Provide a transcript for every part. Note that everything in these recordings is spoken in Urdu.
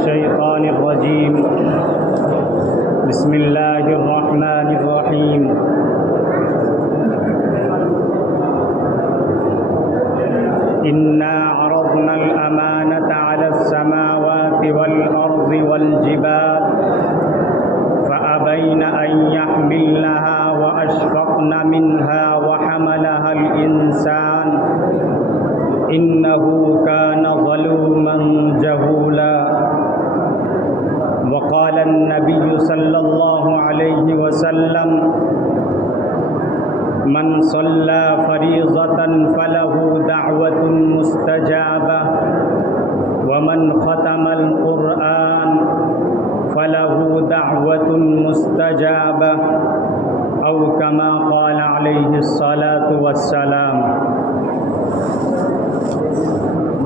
الشيطان الرجيم. بسم الله الرحمن الرحيم. إنا عرضنا الأمانة على السماوات والأرض والجبال فأبين أن يحملنها وأشفقن منها وحملها الإنسان إنه كان ظلوما جهولا. وقال النبي صلى الله عليه وسلم من صلى فريضة فله دعوة مستجابة ومن ختم القرآن فله دعوة مستجابة أو كما قال عليه الصلاة والسلام.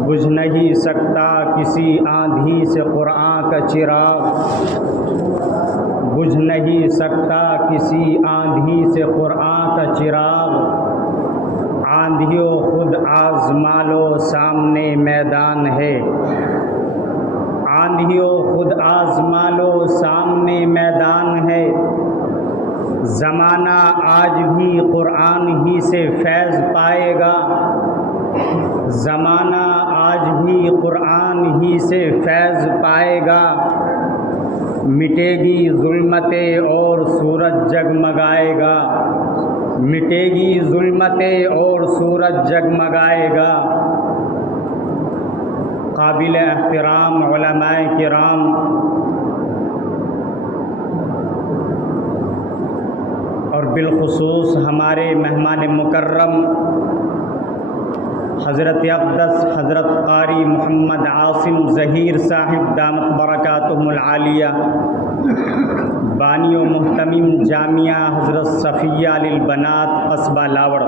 بجھ نہیں سکتا کسی آندھی سے قرآن کا چراغ، بجھ نہیں سکتا کسی آندھی سے قرآن کا چراغ. آندھیوں خود آزما لو سامنے میدان ہے، آندھیوں خود آزما لو سامنے میدان ہے. زمانہ آج بھی قرآن ہی سے فیض پائے گا، زمانہ آج بھی قرآن ہی سے فیض پائے گا. مٹے گی ظلمتیں اور سورج جگمگائے گا، مٹے گی ظلمتیں اور سورج جگمگائے گا. قابل احترام علماء کرام، اور بالخصوص ہمارے مہمان مکرم حضرت اقدس حضرت قاری محمد عاصم ظہیر صاحب دامت برکاتہم العالیہ، بانی و محتمم جامعہ حضرت صفیہ للبنات قصبہ لاوڑ.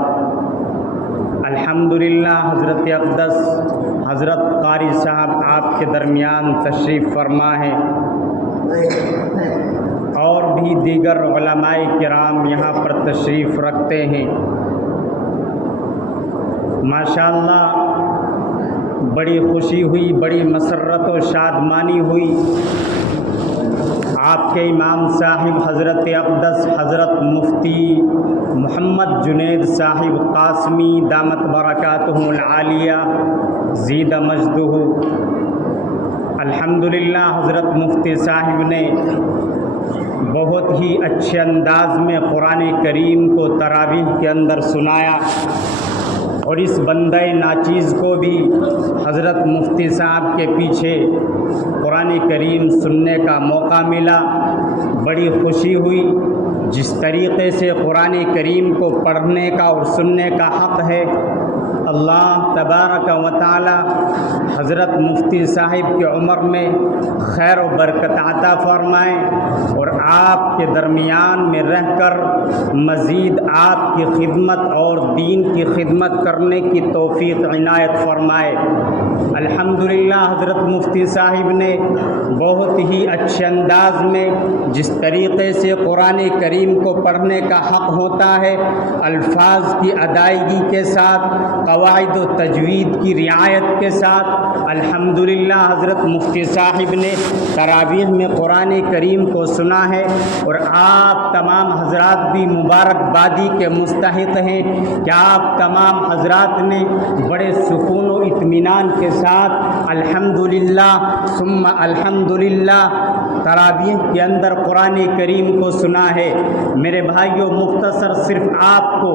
الحمدللہ حضرت اقدس حضرت قاری صاحب آپ کے درمیان تشریف فرما ہے، اور بھی دیگر علماء کرام یہاں پر تشریف رکھتے ہیں. ماشاءاللہ بڑی خوشی ہوئی، بڑی مسرت و شادمانی ہوئی. آپ کے امام صاحب حضرت اقدس حضرت مفتی محمد جنید صاحب قاسمی دامت برکاتہم العالیہ زید مجدہ، الحمدللہ حضرت مفتی صاحب نے بہت ہی اچھے انداز میں قرآن کریم کو تراویح کے اندر سنایا، اور اس بندہ ناچیز کو بھی حضرت مفتی صاحب کے پیچھے قرآن کریم سننے کا موقع ملا. بڑی خوشی ہوئی. جس طریقے سے قرآن کریم کو پڑھنے کا اور سننے کا حق ہے، اللہ تبارک و تعالی حضرت مفتی صاحب کی عمر میں خیر و برکت عطا فرمائے، اور آپ کے درمیان میں رہ کر مزید آپ کی خدمت اور دین کی خدمت کرنے کی توفیق عنایت فرمائے. الحمدللہ حضرت مفتی صاحب نے بہت ہی اچھے انداز میں جس طریقے سے قرآن کریم کو پڑھنے کا حق ہوتا ہے، الفاظ کی ادائیگی کے ساتھ، قواعد و تجوید کی رعایت کے ساتھ، الحمدللہ حضرت مفتی صاحب نے تراویح میں قرآن کریم کو سنا ہے. اور آپ تمام حضرات بھی مبارکبادی کے مستحق ہیں کہ آپ تمام حضرات نے بڑے سکون و اطمینان کے ساتھ الحمدللہ ثم الحمدللہ تراویح کے اندر قرآن کریم کو سنا ہے. میرے بھائیوں، مختصر صرف آپ کو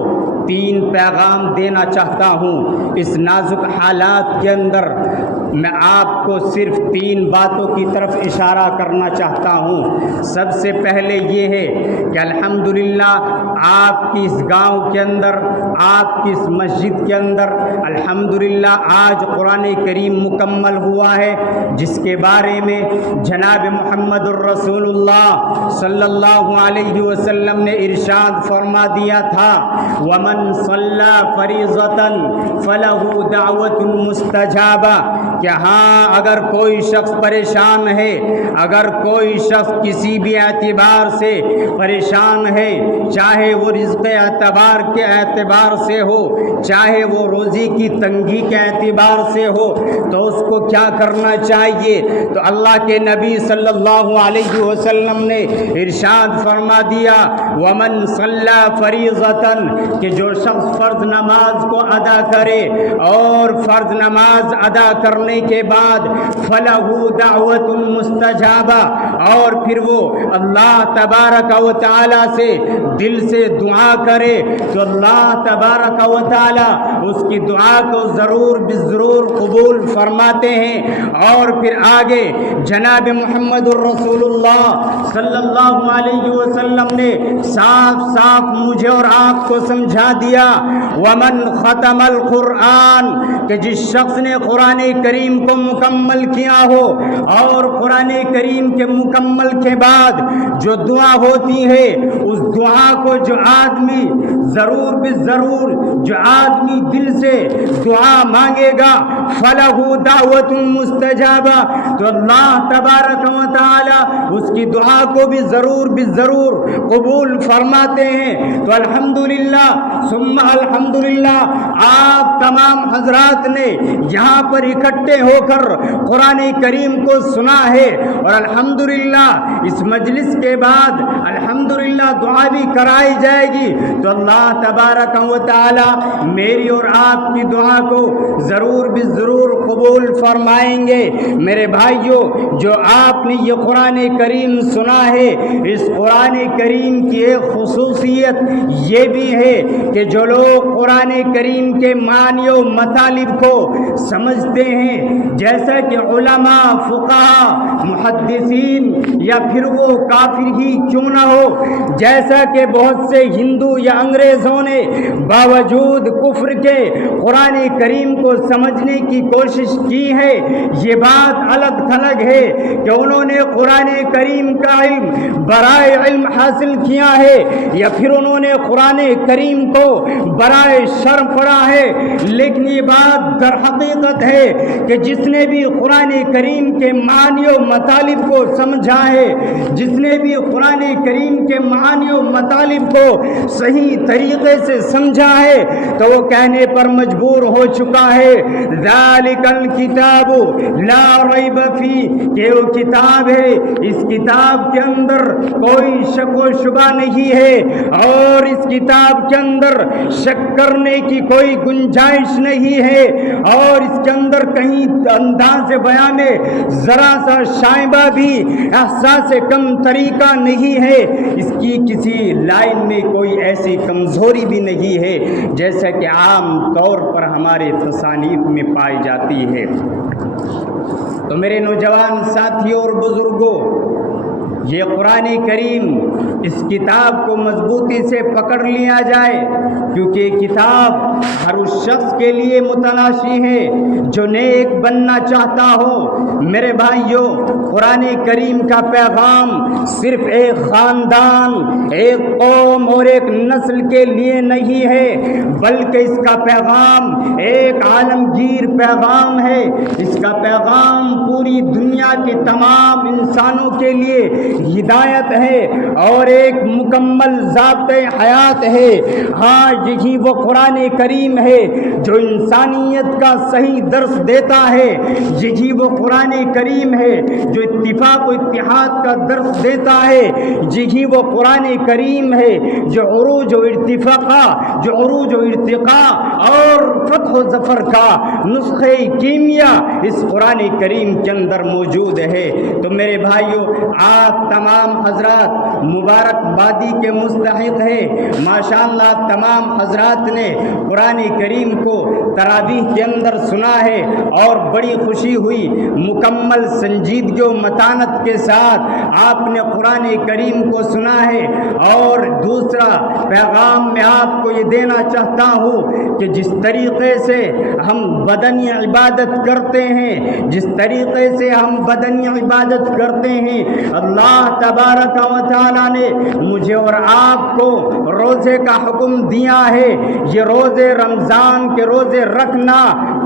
3 پیغام دینا چاہتا ہوں. اس نازک حالات کے اندر میں آپ کو صرف 3 باتوں کی طرف اشارہ کرنا چاہتا ہوں. سب سے پہلے یہ ہے کہ الحمدللہ آپ کی اس گاؤں کے اندر، آپ کی اس مسجد کے اندر الحمدللہ آج قرآن کریم مکمل ہوا ہے، جس کے بارے میں جناب محمد الرسول اللہ صلی اللہ علیہ وسلم نے ارشاد فرما دیا تھا، وَمَنْ صَلَّى فَرِيضَةً فَلَهُ دَعْوَةٌ مُسْتَجَابَةٌ. کہ ہاں اگر کوئی شخص پریشان ہے، اگر کوئی شخص کسی بھی اعتبار سے پریشان ہے، چاہے وہ رزق اعتبار اعتبار سے ہو، چاہے وہ روزی کی تنگی کے اعتبار سے ہو، تو اس کو کیا کرنا چاہیے؟ تو اللہ کے نبی صلی اللہ علیہ وسلم نے ارشاد فرما دیا ومن صلی فریضۃ، کہ جو شخص فرض نماز کو ادا کرے اور فرض نماز ادا کرنے کے بعد فلہ دعوت مستجابہ، اور پھر وہ اللہ تبارک و تعالی سے دل سے دعا کرے تو اللہ تبارک و تعالی اس کی دعا کو ضرور بالضرور قبول فرماتے ہیں۔ اور پھر آگے جناب محمد الرسول اللہ صلی اللہ علیہ وسلم نے صاف صاف مجھے اور آپ کو سمجھا دیا ومن ختم القرآن، کہ جس شخص نے قرآن کریم کو مکمل کیا ہو اور قرآن کریم کے مکمل کے بعد جو دعا ہوتی ہے اس دعا کو جو آدمی ضرور بالضرور جو آدمی دل سے دعا مانگے گا فلہ دعوت مستجابہ، تو اللہ تبارک و تعالی اس کی دعا کو بھی ضرور بالضرور قبول فرماتے ہیں۔ تو الحمدللہ ثم الحمدللہ آپ تمام حضرات نے یہاں پر اکٹھے ہو کر قرآن کریم کو سنا ہے، اور الحمدللہ اس مجلس کے بعد الحمدللہ دعا بھی کرائی جائے گی، تو اللہ تبارک و تعالی میری اور آپ کی دعا کو ضرور بالضرور قبول فرمائیں گے۔ میرے بھائیوں، جو آپ نے یہ قرآن کریم سنا ہے، اس قرآن کریم کی ایک خصوصیت یہ بھی ہے کہ جو لوگ قرآن کریم کے معنی و مطالب کو سمجھتے ہیں، جیسا کہ علماء، فقہاء، محدثین یا پھر وہ کافر ہی کیوں نہ ہو، جیسا کہ بہت سے ہندو یا انگریزوں نے باوجود کفر کے قرآن کریم کو سمجھنے کی کوشش کی ہے، یہ بات الگ تھلگ ہے کہ انہوں نے قرآن کریم کا علم برائے علم حاصل کیا ہے یا پھر انہوں نے قرآن کریم کو برائے شرم پڑھا ہے، لیکن یہ بات در حقیقت ہے کہ جس نے بھی قرآن کریم کے معنی و مطالب کو سمجھا ہے، جس نے بھی قرآن کریم کے معنی و مطالب کو صحیح طریقے سے سمجھا ہے، تو وہ کہنے پر مجبور ہو چکا ہے ذالک الکتاب لا ریب فیہ، کہ وہ کتاب ہے، اس کتاب کے اندر کوئی شک و شبہ نہیں ہے، اور اس کتاب کے اندر شک کرنے کی کوئی گنجائش نہیں ہے، اور اس کے اندر کہیں انداز بیان میں ذرا سا شائبہ بھی احساس کم طریقہ نہیں ہے، اس کی کسی لائن میں کوئی ایسی کمزوری بھی نہیں ہے جیسا کہ عام طور پر ہمارے تصانیف میں پائی جاتی ہے۔ تو میرے نوجوان ساتھیوں اور بزرگوں، یہ قرآن کریم اس کتاب کو مضبوطی سے پکڑ لیا جائے، کیونکہ کتاب ہر اس شخص کے لیے متلاشی ہے جو نیک بننا چاہتا ہو۔ میرے بھائیوں، قرآن کریم کا پیغام صرف ایک خاندان، ایک قوم اور ایک نسل کے لیے نہیں ہے، بلکہ اس کا پیغام ایک عالمگیر پیغام ہے۔ اس کا پیغام پوری دنیا کے تمام انسانوں کے لیے ہدایت ہے اور ایک مکمل ضابطۂ حیات ہے۔ ہاں، یہی وہ قرآن کریم ہے جو انسانیت کا صحیح درس دیتا ہے، یہی وہ قرآن کریم ہے جو اتفاق و اتحاد کا درس دیتا ہے، یہی وہ قرآن کریم ہے جو عروج و ارتقاء اور فتح و ظفر کا نسخہ کیمیا اس قرآن کریم کے اندر موجود ہے۔ تو میرے بھائیوں، آپ تمام حضرات مبارکبادی کے مستحق ہیں۔ ماشاءاللہ تمام حضرات نے قرآن کریم کو تراویح کے اندر سنا ہے اور بڑی خوشی ہوئی، مکمل سنجیدگی و متانت کے ساتھ آپ نے قرآن کریم کو سنا ہے۔ اور دوسرا پیغام میں آپ کو یہ دینا چاہتا ہوں کہ جس طریقے سے ہم بدنی عبادت کرتے ہیں، جس طریقے سے ہم بدنی عبادت کرتے ہیں، اللہ تبارک و تعالی نے مجھے اور آپ کو روزے کا حکم دیا ہے۔ یہ روزے رمضان کے روزے رکھنا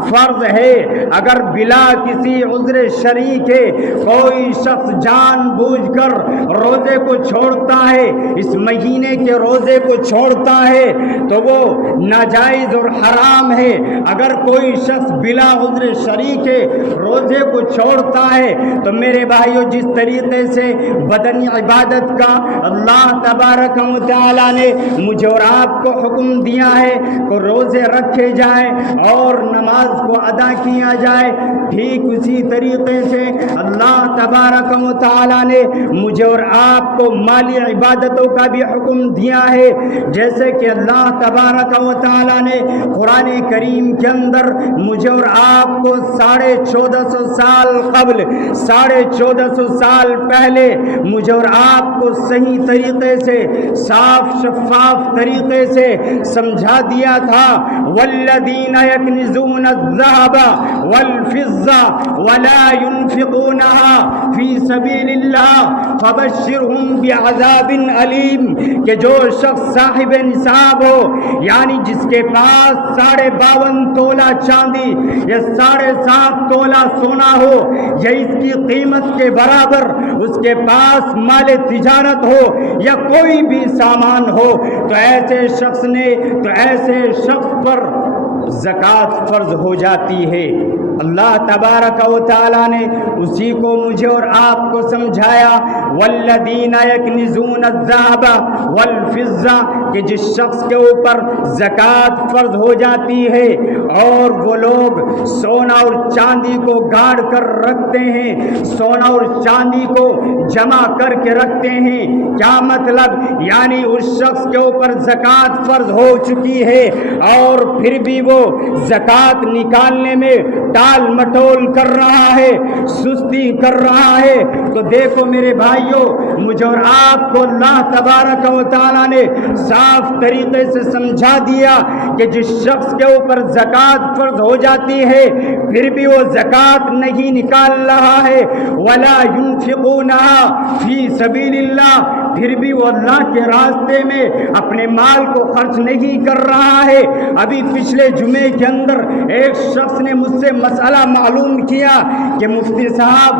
فرض ہے۔ اگر بلا کسی عذر شرعی کے کوئی شخص جان بوجھ کر روزے کو چھوڑتا ہے، اس مہینے کے روزے کو چھوڑتا ہے، تو وہ ناجائز اور حرام ہے۔ اگر کوئی شخص بلا عذر شرعی کے روزے کو چھوڑتا ہے تو میرے بھائیو، جس طریقے سے بدنی عبادت کا اللہ تبارک و تعالیٰ نے مجھے اور آپ کو حکم دیا ہے کہ روزے رکھے جائیں اور نماز کو ادا کیا جائے، ٹھیک اسی طریقے سے اللہ تبارک و تعالیٰ نے مجھے اور آپ کو مالی عبادتوں کا بھی حکم دیا ہے۔ جیسے کہ اللہ تبارک و تعالیٰ نے قرآن کریم کے اندر مجھے اور آپ کو 1450 سال قبل، 1450 سال پہلے مجھے اور آپ کو صحیح طریقے سے، صاف شفاف طریقے سے سمجھا دیا تھا۔ والذین یکنزون الذهب والفضة ولا ينفقونها في سبيل الله فبشرهم بعذاب علیم، کہ جو شخص صاحب نصاب ہو، یعنی جس کے پاس 52.5 تولہ چاندی یا 7.5 تولہ سونا ہو، یا اس کی قیمت کے برابر اس کے پاس مال تجارت ہو یا کوئی بھی سامان ہو، تو ایسے شخص پر زکوٰۃ فرض ہو جاتی ہے۔ اللہ تبارک و تعالیٰ نے اسی کو مجھے اور آپ کو سمجھایا، والذین یکنزون الذهب والفضة، کہ جس شخص کے اوپر زکوٰۃ فرض ہو جاتی ہے اور وہ لوگ سونا اور چاندی کو گاڑ کر رکھتے ہیں، سونا اور چاندی کو جمع کر کے رکھتے ہیں، کیا مطلب؟ یعنی اس شخص کے اوپر زکوٰۃ فرض ہو چکی ہے اور پھر بھی وہ زکوٰۃ نکالنے میں ٹال مٹول کر رہا ہے، سستی کر رہا ہے، تو دیکھو میرے بھائیوں، مجھے اور آپ کو اللہ تبارک و تعالیٰ نے صاف طریقے سے سمجھا دیا کہ جس شخص کے اوپر زکوٰۃ فرض ہو جاتی ہے پھر بھی وہ زکوٰۃ نہیں نکال رہا ہے، ولا ينفقونها فی سبیل اللہ، پھر بھی وہ اللہ کے راستے میں اپنے مال کو خرچ نہیں کر رہا ہے۔ ابھی پچھلے جمعے کے اندر ایک شخص نے مجھ سے مسئلہ معلوم کیا کہ مفتی صاحب،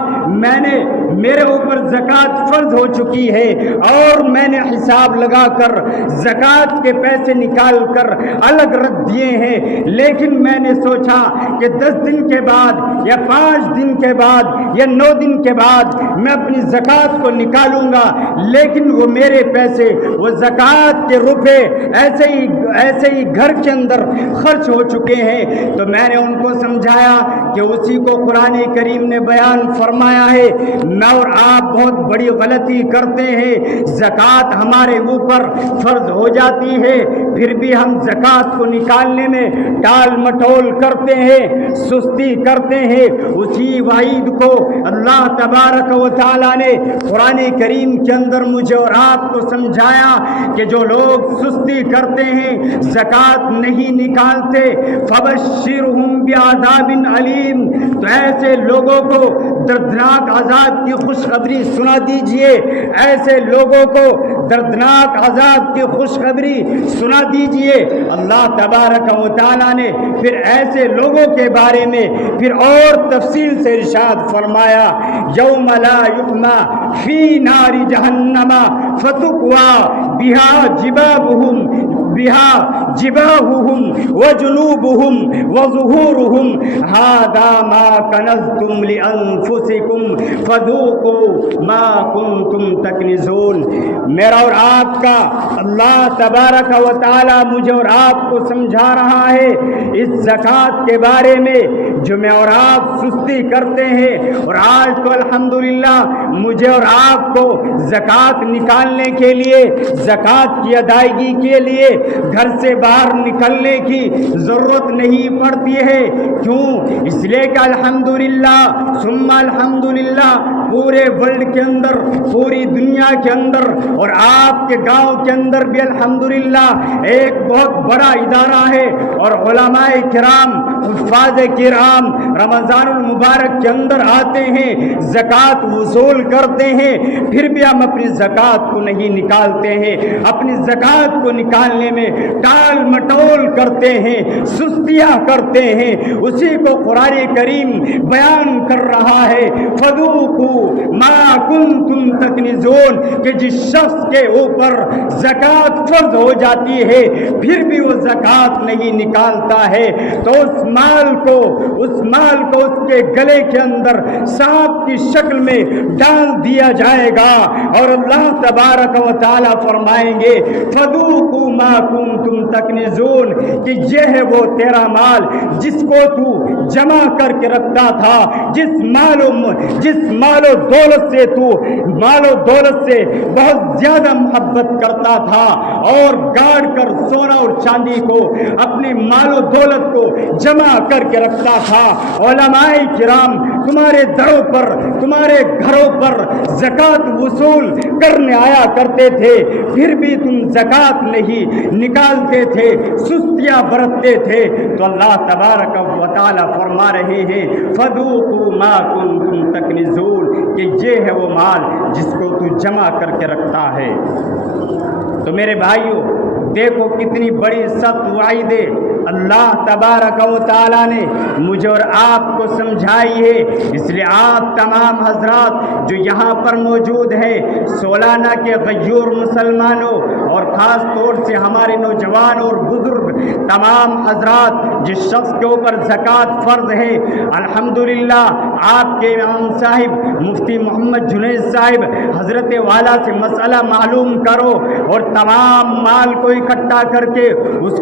میرے اوپر زکوٰۃ فرض ہو چکی ہے اور میں نے حساب لگا کر زکوٰۃ کے پیسے نکال کر الگ رکھ دیے ہیں، لیکن میں نے سوچا کہ 10 دن کے بعد یا 5 دن کے بعد یا 9 دن کے بعد میں اپنی زکوٰۃ کو نکالوں گا، لیکن وہ میرے پیسے، وہ زکوٰۃ کے روپے ایسے ہی گھر کے اندر خرچ ہو چکے ہیں۔ تو میں نے ان کو سمجھایا کہ اسی کو قرآن کریم نے بیان فرمایا ہے، میں اور آپ بہت بڑی غلطی کرتے ہیں، زکوٰۃ ہمارے اوپر فرض ہو جاتی ہے پھر بھی ہم زکوٰۃ کو نکالنے میں ٹال مٹول کرتے ہیں، سستی کرتے ہیں۔ اسی وعید کو اللہ تبارک و تعالیٰ نے قرآن کریم کے اندر مجھے اور آپ کو سمجھایا کہ جو لوگ سستی کرتے ہیں، زکوٰۃ نہیں نکالتے، فبشرہم بعذاب علیم، تو ایسے لوگوں کو دردناک عذاب کی خوشخبری سنا دیجئے، ایسے لوگوں کو دردناک عذاب کی خوشخبری سنا دیجئے۔ اللہ تبارک و تعالیٰ نے پھر ایسے لوگوں کے بارے میں پھر اور تفصیل سے ارشاد فرمایا، یوم لا یحمی فی نار جہنم فتکوی بہا جباہہم وجنوبہم وظہورہم ھذا ما کنزتم لانفسکم فذوقوا ما کنتم تکنزون۔ میرا اور آپ کا اللہ تبارک و تعالی مجھے اور آپ کو سمجھا رہا ہے اس زکوٰۃ کے بارے میں جو میں اور آپ سستی کرتے ہیں، اور آج تو الحمدللہ مجھے اور آپ کو زکوٰۃ نکالنے کے لیے، زکوٰۃ کی ادائیگی کے لیے گھر سے باہر نکلنے کی ضرورت نہیں پڑتی ہے۔ کیوں؟ اس لیے کہ الحمدللہ ثم الحمدللہ پورے ورلڈ کے اندر، پوری دنیا کے اندر اور آپ کے گاؤں کے اندر بھی الحمدللہ ایک بہت بڑا ادارہ ہے، اور علماء کرام، حفاظ کرام رمضان المبارک کے اندر آتے ہیں، زکوٰۃ وصول کرتے ہیں، پھر بھی ہم اپنی زکوٰۃ کو نہیں نکالتے ہیں۔ اپنی زکوٰۃ کو نکالنے میں ٹال مٹول کرتے ہیں، سستیاں کرتے ہیں، اسی کو قرآن کریم بیان کر رہا ہے، فذوقوا ما کنتم تکنزون، کہ جس شخص کے اوپر زکوٰۃ فرض ہو جاتی ہے پھر بھی وہ زکوٰۃ نہیں نکالتا ہے تو اس مال کو اس کے گلے کے اندر سانپ کی شکل میں ڈال دیا جائے گا، اور اللہ تبارک و تعالی فرمائیں گے فذوقوا ما کنتم تکنزون، کہ یہ ہے وہ تیرا مال جس کو تو جمع کر کے رکھتا تھا، جس مال و دولت سے بہت زیادہ محبت کرتا تھا، اور گاڑ کر سونا اور چاندی کو، اپنے مال و دولت کو جمع کر کے رکھتا تھا۔ علماء کرام تمہارے دروں پر، تمہارے گھروں پر زکوٰۃ وصول کرنے آیا کرتے تھے، پھر بھی تم زکوٰۃ نہیں نکالتے تھے، سستیاں برتتے تھے، تو اللہ تبارک و تعالی فرما رہے ہیں فذوقوا ما کنتم تکنزون، کہ یہ ہے وہ مال جس کو تو جمع کر کے رکھتا ہے۔ تو میرے بھائیوں، دیکھو کتنی بڑی سخت وعیدیں اللہ تبارک و تعالیٰ نے مجھے اور آپ کو سمجھائی ہے۔ اس لیے آپ تمام حضرات جو یہاں پر موجود ہیں، سولانہ کے غیور مسلمانوں، اور خاص طور سے ہمارے نوجوان اور بزرگ تمام حضرات، جس شخص کے اوپر زکوٰۃ فرض ہے، الحمدللہ آپ کے امام صاحب مفتی محمد جنید صاحب حضرت والا سے مسئلہ معلوم کرو، اور تمام مال کو اکٹھا کر کے اس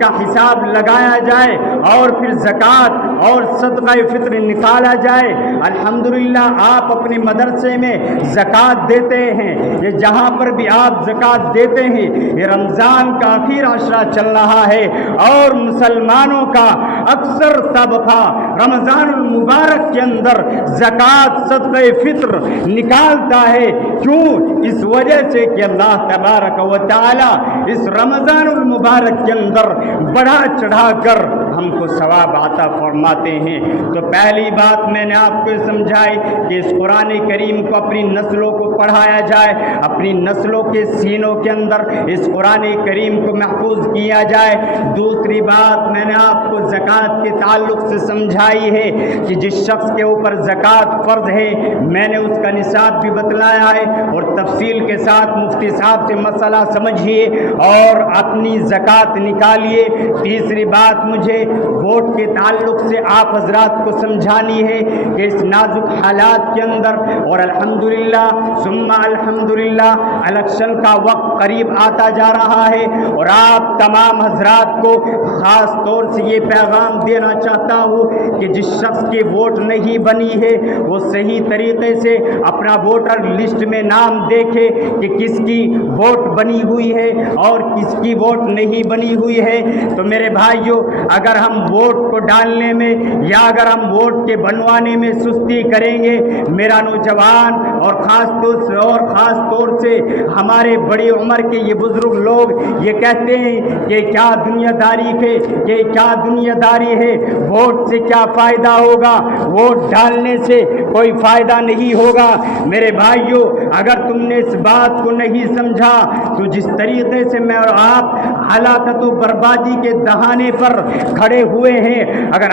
کا حساب لگایا جائے، اور پھر زکوٰۃ اور صدقہ فطر نکالا جائے۔ الحمدللہ آپ اپنے مدرسے میں زکوٰۃ دیتے ہیں، یہ جہاں پر بھی آپ زکوٰۃ دیتے ہیں، یہ رمضان کا آخر عشرہ چل رہا ہے، اور مسلمانوں کا اکثر طبقہ رمضان المبارک کے اندر زکوٰۃ صدقہ فطر نکالتا ہے۔ کیوں؟ اس وجہ سے کہ اللہ تبارک و تعالی اس رمضان المبارک کے اندر بڑھا چڑھا کر ہم کو ثواب عطا فرماتے ہیں۔ تو پہلی بات میں نے آپ کو سمجھائی کہ اس قرآن کریم کو اپنی نسلوں کو پڑھایا جائے، اپنی نسلوں کے سینوں کے اندر اس قرآن کریم کو محفوظ کیا جائے۔ دوسری بات میں نے آپ کو زکوٰۃ کے تعلق سے سمجھائی ہے کہ جس شخص کے اوپر زکوٰۃ فرض ہے، میں نے اس کا نصاب بھی بتلایا ہے، اور تفصیل کے ساتھ مفتی صاحب سے مسئلہ سمجھیے اور اپنی زکوٰۃ نکالیے۔ تیسری بات مجھے ووٹ کے تعلق سے آپ حضرات کو سمجھانی ہے کہ اس نازک حالات کے اندر، اور الحمدللہ ثم الحمدللہ الیکشن کا وقت قریب آتا جا رہا ہے، اور آپ تمام حضرات کو خاص طور سے یہ پیغام دینا چاہتا ہوں کہ جس شخص کی ووٹ نہیں بنی ہے وہ صحیح طریقے سے اپنا ووٹر لسٹ میں نام دیکھے کہ کس کی ووٹ بنی ہوئی ہے اور کس کی ووٹ نہیں بنی ہوئی ہے۔ تو میرے بھائیوں، اگر ہم ووٹ کو ڈالنے میں یا اگر ہم ووٹ کے بنوانے میں سستی کریں گے، میرا نوجوان اور خاص طور سے ہمارے بڑی عمر کے یہ بزرگ لوگ یہ کہتے ہیں کہ کیا دنیا داری ہے، ووٹ سے کیا فائدہ ہوگا، ووٹ ڈالنے سے کوئی فائدہ نہیں ہوگا۔ میرے بھائیوں، اگر تم نے اس بات کو نہیں سمجھا تو جس طریقے سے میں اور آپ ہلاکت و بربادی کے دہانے پر کھڑے ہوئے ہیں، اگر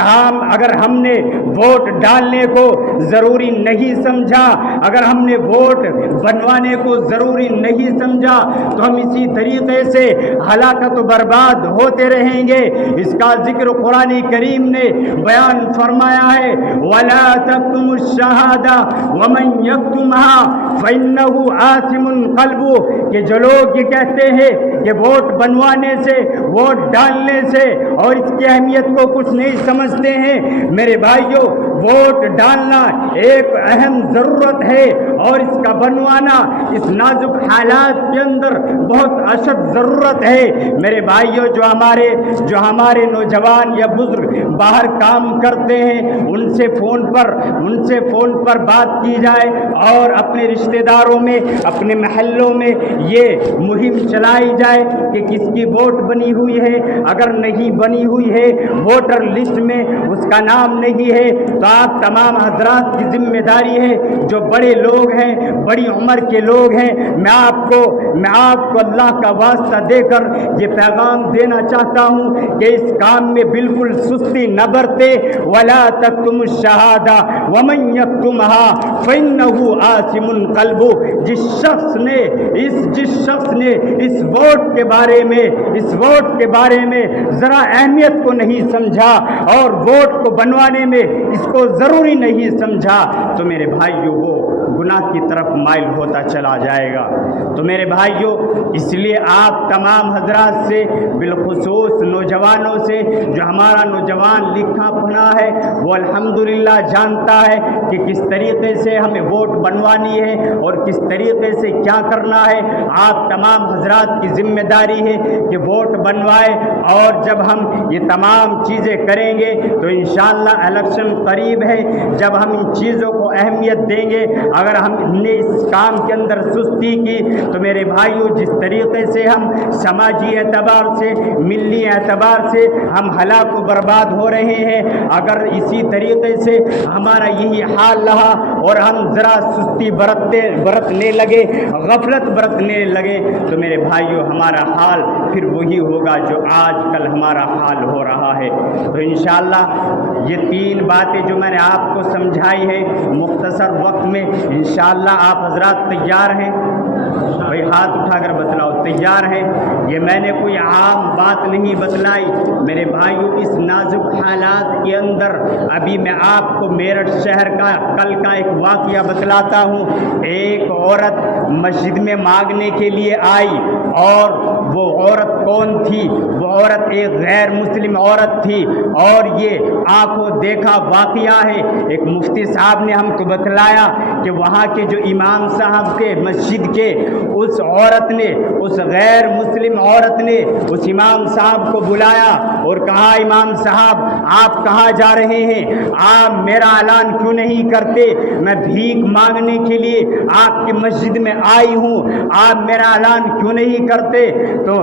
ہم نے ووٹ ڈالنے کو ضروری نہیں سمجھا، اگر ہم نے ووٹ بنوانے کو ضروری نہیں سمجھا، تو ہم اسی طریقے سے ہلاکت و برباد ہوتے رہیں گے۔ اس کا ذکر قرآن کریم نے بیان فرمایا ہے، وَلَا تَكْتُمُوا الشَّهَادَةَ وَمَنْ يَكْتُمْهَا فَإِنَّهُ آثِمٌ قَلْبُهُ، کہ جو لوگ یہ کہتے ہیں کہ ووٹ بنوانے سے، ووٹ ڈالنے سے اور اس کی اہمیت کو کچھ نہیں سمجھتے ہیں، میرے بھائیوں، ووٹ ڈالنا ایک اہم ضرورت ہے، اور اس کا بنوانا اس نازک حالات کے اندر بہت اشد ضرورت ہے۔ میرے بھائیوں، جو ہمارے نوجوان یا بزرگ باہر کام کرتے ہیں، ان سے فون پر بات کی جائے، اور اپنے رشتہ داروں میں، اپنے محلوں میں یہ مہم چلائی جائے کہ کس کی ووٹ بنی ہوئی ہے۔ اگر نہیں بنی ہوئی ہے، ووٹر لسٹ میں اس کا نام نہیں ہے، تو آپ تمام حضرات کی ذمہ داری ہے، جو بڑے لوگ ہیں، بڑی عمر کے لوگ ہیں، میں آپ کو اللہ کا واسطہ دے کر یہ پیغام دینا چاہتا ہوں کہ اس کام میں بالکل سستی نہ برتے، ولا تکتموا الشہادہ ومن یکتمھا فإنہ آثم قلبہ۔ جس شخص نے اس ووٹ کے بارے میں ذرا اہمیت کو نہیں سمجھا اور ووٹ کو بنوانے میں اس کو ضروری نہیں سمجھا تو میرے بھائیوں وہ گناہ کی طرف مائل ہوتا چلا جائے گا۔ تو میرے بھائیوں، اس لیے آپ تمام حضرات سے، بالخصوص نوجوانوں سے، جو ہمارا نوجوان لکھا پڑھا ہے وہ الحمدللہ جانتا ہے کہ کس طریقے سے ہمیں ووٹ بنوانی ہے اور کس طریقے سے کیا کرنا ہے، آپ تمام حضرات کی ذمہ داری ہے کہ ووٹ بنوائے، اور جب ہم یہ تمام چیزیں کریں گے تو انشاءاللہ الیکشن قریب ہے، جب ہم ان چیزوں کو اہمیت دیں گے، اگر ہم نے اس کام کے اندر سستی کی تو میرے بھائیوں جس طریقے سے ہم سماجی اعتبار سے، ملی اعتبار سے ہم ہلاک و برباد ہو رہے ہیں، اگر اسی طریقے سے ہمارا یہی حال رہا اور ہم ذرا سستی برتنے لگے، غفلت برتنے لگے تو میرے بھائیوں ہمارا حال پھر وہی ہوگا جو آج کل ہمارا حال ہو رہا ہے۔ تو انشاءاللہ یہ 3 باتیں جو میں نے آپ کو سمجھائی ہے مختصر وقت میں، انشاءاللہ آپ حضرات تیار ہیں؟ بھائی ہاتھ اٹھا کر بتلاؤ، تیار ہیں؟ یہ میں نے کوئی عام بات نہیں بتلائی میرے بھائیوں، اس نازک حالات کے اندر ابھی میں آپ کو میرٹھ شہر کا کل کا ایک واقعہ بتلاتا ہوں۔ ایک عورت مسجد میں مانگنے کے لیے آئی، اور وہ عورت کون تھی؟ وہ عورت ایک غیر مسلم عورت تھی، اور یہ آنکھوں دیکھا واقعہ ہے۔ ایک مفتی صاحب نے ہم کو بتلایا کہ وہاں کے جو امام صاحب کے مسجد کے اس عورت نے، اس غیر مسلم عورت نے اس امام صاحب کو بلایا اور کہا، امام صاحب آپ کہاں جا رہے ہیں؟ آپ میرا اعلان کیوں نہیں کرتے؟ میں بھیک مانگنے کے لیے آپ کی مسجد میں آئی ہوں، آپ میرا اعلان کیوں نہیں کرتے؟ تو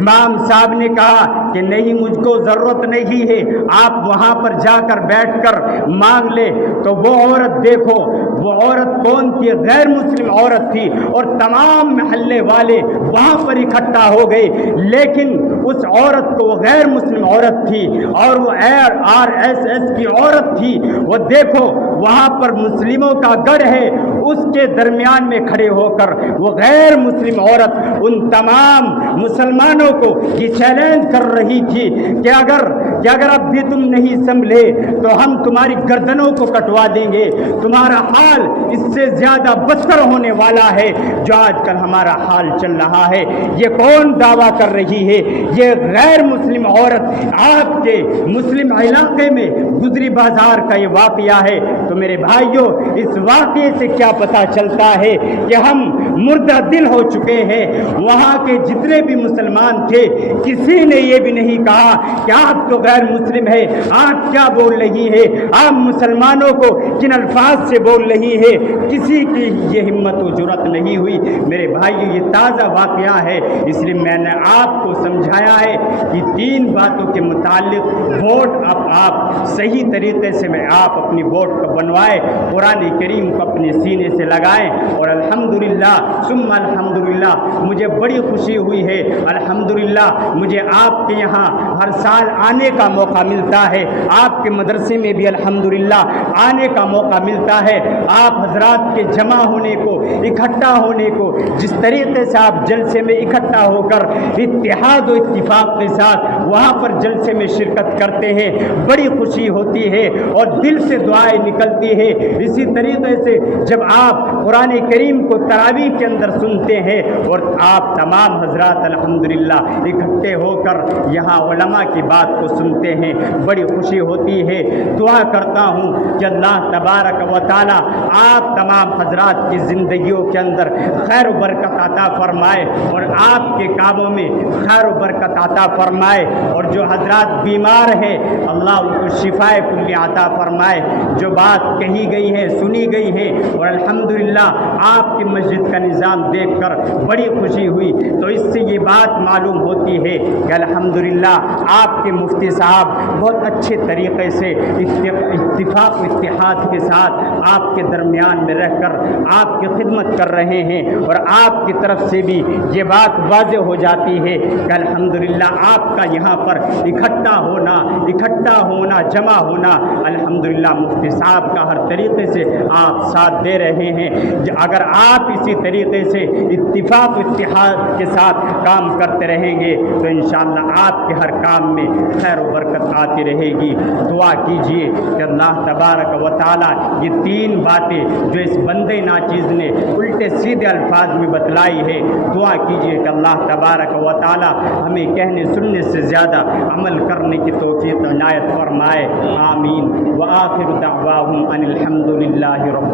امام صاحب نے کہا کہ نہیں، مجھ کو ضرورت نہیں ہے، آپ وہاں پر جا کر بیٹھ کر مانگ لے۔ تو وہ عورت دیکھو، وہ عورت کون تھی؟ غیر مسلم عورت تھی، اور تمام محلے والے وہاں پر اکٹھا ہو گئے، لیکن اس عورت کو، وہ غیر مسلم عورت تھی اور وہ RSS کی عورت تھی، وہ دیکھو وہاں پر مسلموں کا گڑھ ہے، اس کے درمیان میں کھڑے ہو کر وہ غیر مسلم عورت ان تمام مسلمانوں کو یہ چیلنج کر رہی تھی کہ اگر اب بھی تم نہیں سنبھلے تو ہم تمہاری گردنوں کو کٹوا دیں گے، تمہارا حال اس سے زیادہ بدتر ہونے والا ہے جو آج کل ہمارا حال چل رہا ہے۔ یہ کون دعویٰ کر رہی ہے؟ یہ غیر مسلم عورت آپ کے مسلم علاقے میں گزری بازار کا یہ واقعہ ہے۔ تو میرے بھائیوں، اس واقعے سے کیا پتہ چلتا ہے کہ ہم مردہ دل ہو چکے ہیں۔ وہاں کے جتنے بھی مسلمان تھے کسی نے یہ بھی نہیں کہا کہ آپ تو غیر مسلم ہے، آپ کیا بول رہی ہے، آپ مسلمانوں کو کن الفاظ سے بول رہی ہے، کسی کی یہ ہمت و جرأت نہیں ہوئی۔ میرے بھائیو، یہ تازہ واقعہ ہے، اس لیے میں نے آپ کو سمجھایا ہے کہ 3 باتوں کے متعلق ووٹ آپ صحیح طریقے سے آپ اپنی ووٹ کو بنوائے، قرآن کریم کو اپنے سینے سے لگائیں، اور الحمدللہ ثم الحمدللہ مجھے بڑی خوشی ہوئی ہے۔ الحمدللہ مجھے آپ کے یہاں ہر سال آنے کا موقع ملتا ہے، آپ کے مدرسے میں بھی الحمدللہ آنے کا موقع ملتا ہے۔ آپ حضرات کے جمع ہونے کو، اکٹھا ہونے کو، جس طریقے سے آپ جلسے میں اکٹھا ہو کر اتحاد و اتفاق کے ساتھ وہاں پر جلسے میں شرکت کرتے ہیں، بڑی خوشی ہوتی ہے اور دل سے دعائیں نکلتی ہے۔ اسی طریقے سے جب آپ قرآن کریم کو تراویح کے اندر سنتے ہیں اور آپ تمام حضرات الحمدللہ اکٹھے ہو کر یہاں علماء کی بات کو سنتے ہیں، بڑی خوشی ہوتی ہے۔ دعا کرتا ہوں کہ اللہ تبارک و تعالی آپ تمام حضرات کی زندگیوں کے اندر خیر و برکت عطا فرمائے اور آپ کے کاموں میں خیر و برکت عطا فرمائے، اور جو حضرات بیمار ہیں اللہ ان کو شفائے کلی عطا فرمائے۔ جو بات کہی گئی ہے، سنی گئی ہے، اور الحمدللہ آپ کی مسجد کا نظام دیکھ کر بڑی خوشی ہوئی۔ تو اس سے یہ بات معلوم ہوتی ہے کہ الحمدللہ آپ کے مفتی صاحب بہت اچھے طریقے سے اتفاق و اتحاد کے ساتھ آپ کے درمیان میں رہ کر آپ کی خدمت کر رہے ہیں، اور آپ کی طرف سے بھی یہ بات واضح ہو جاتی ہے کہ الحمدللہ آپ کا یہاں پر اکٹھا ہونا جمع ہونا الحمدللہ مفتی صاحب کا ہر طریقے سے آپ ساتھ دے رہے ہیں۔ اگر آپ اسی طریقے سے اتفاق و اتحاد کے ساتھ کام کرتے رہیں گے تو انشاءاللہ آپ کے ہر کام میں خیر و برکت آتی رہے گی۔ دعا کیجئے کہ اللہ تبارک و تعالی یہ تین باتیں جو اس بندے ناچیز نے الٹے سیدھے الفاظ میں بتلائی ہے، دعا کیجئے کہ اللہ تبارک و تعالی ہمیں کہنے سننے سے زیادہ عمل کرنے کی توفیق عنایت فرمائے، آمین۔ وآخر دعواہم ان الحمدللہ رب